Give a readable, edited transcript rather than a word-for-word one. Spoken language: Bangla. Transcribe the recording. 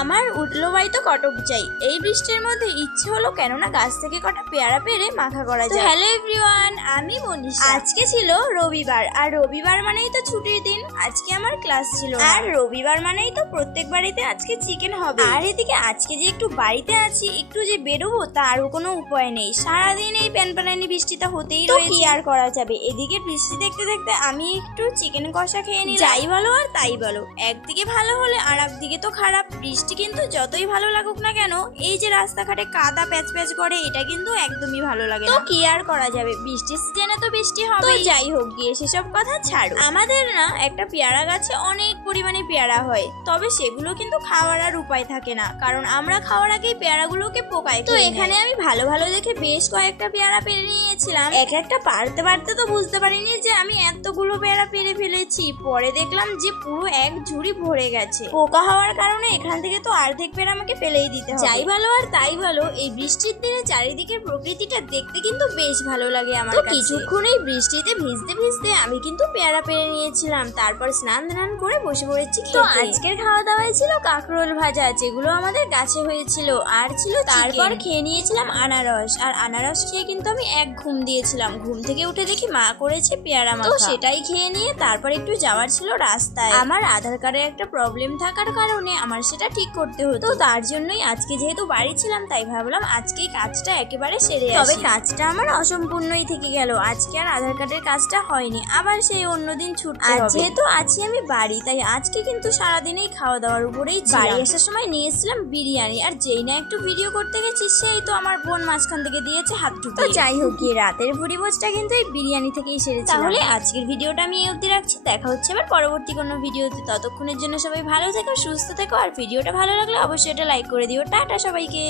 আমার উঠলো বাই তো কটক চাই। এই বৃষ্টির মধ্যে ইচ্ছে হলো কেননা গাছ থেকে কটা পেয়ারা পেরে মাখা করা যায়। হ্যালো এভরিওয়ান, আমি মনীষা। আজকে ছিল রবিবার, আর রবিবার মানেই তো ছুটির দিন। আজকে আমার ক্লাস ছিল, আর রবিবার মানেই তো প্রত্যেক বাড়িতে আজকে চিকেন হবে। আর এদিকে আজকে যে একটু বাড়িতে আছি, একটু যে বেরোবো তারও কোনো উপায় নেই। সারাদিন এই প্যানপ্যানানি বৃষ্টিটা হতেই রয়েছে, কি আর করা যাবে। এদিকে বৃষ্টি দেখতে দেখতে আমি একটু চিকেন কষা খেয়ে নিই। যাই বলো আর তাই বলো, একদিকে ভালো হলে আর একদিকে তো খারাপ। বৃষ্টি কিন্তু যতই ভালো লাগুক না কেন, এই যে রাস্তাঘাটে কাদা প্যাচ প্যাচ করে, এটা কিন্তু একদমই ভালো লাগে না। তো কি আর করা যাবে, বৃষ্টির সিজনে তো বৃষ্টি হবে। যাই হোক গিয়ে সেসব কথা ছাড়ো। আমাদের না একটা পেয়ারা গাছে অনেক পরিমাণে পেয়ারা হয়, তবে সেগুলো কিন্তু খাওয়ার আর উপায় থাকে না, কারণ আমরা খাওয়ার আগেই পেয়ারাগুলোকে পোকায়। তো এখানে আমি ভালো ভালো দেখে বেশ কয়েকটা পেয়ারা পেরে নিয়েছিলাম। এক একটা পারতে পারতে তো বুঝতে পারিনি যে আমি এতগুলো পেয়ারা পেরে ফেলেছি। পরে দেখলাম যে পুরো এক ঝুড়ি ভরে গেছে। পোকা হওয়ার কারণে এখান থেকে তো অর্ধেক পেয়ারা আমাকে ফেলেই দিতে হবে। যাই ভালো আর তাই ভালো, এই বৃষ্টির দিনে চারিদিকের প্রকৃতিটা দেখতে কিন্তু বেশ ভালো লাগে আমার কাছে। কিছুক্ষণ এই বৃষ্টিতে ভিজতে ভিজতে আমি কিন্তু পেয়ারা পেরে নিয়েছিলাম। তারপর স্নান ধান করে বসে পড়েছি। তো আজকের খাওয়া দাওয়ায় ছিল কাঁকরোল ভাজা, যেগুলো আমাদের গাছে হয়েছিল, আর ছিল তারপর খেয়ে নিয়েছিলাম আনারস। আর আনারস খেয়ে কিন্তু আমি এক ঘুম দিয়েছিলাম। ঘুম থেকে উঠে দেখি মা করেছে পেয়ারা মাখা, তো সেটাই খেয়ে নিয়ে তারপর একটু যাওয়ার ছিল রাস্তায়। আমার আধার কার্ডের একটা প্রবলেম থাকার কারণে আমার সেটা ঠিক করতে হতো, তো তার জন্যই আজকে যেহেতু বাড়ি ছিলাম তাই ভাবলাম আজকেই কাজটা একেবারে সেরে আসি। তবে কাজটা আমার অসম্পূর্ণই থেকে গেল, আজকে আর আধার কার্ডের কাজটা হয়নি, আবার সেই অন্যদিন ছুটতে হবে। যেহেতু আছি আমি বাড়ি, তাই আজকে কিন্তু সারাদিনেই খাওয়া দাওয়ার উপরেই বাড়ি আসার সময় নিয়ে এসেছিলাম বিরিয়ানি, আর যেই না একটু ভিডিও করতে গেছি সেই তো আমার বোন মাঝখান থেকে দিয়েছে হাত ঢুকিয়ে। তো যাই হোক গিয়ে রাতের ভুড়ি ভোজটা কিন্তু এই বিরিয়ানি থেকেই সেরেছি। তাহলে আজকের ভিডিওটা আমি এই অবধি রাখছি, দেখা হচ্ছে আবার পরবর্তী কোনো ভিডিওতে। ততক্ষণের জন্য সবাই ভালো থেকো, সুস্থ থেকো, আর ভিডিওটা ভালো লাগলে অবশ্যই এটা লাইক করে দিও। টাটা সবাইকে।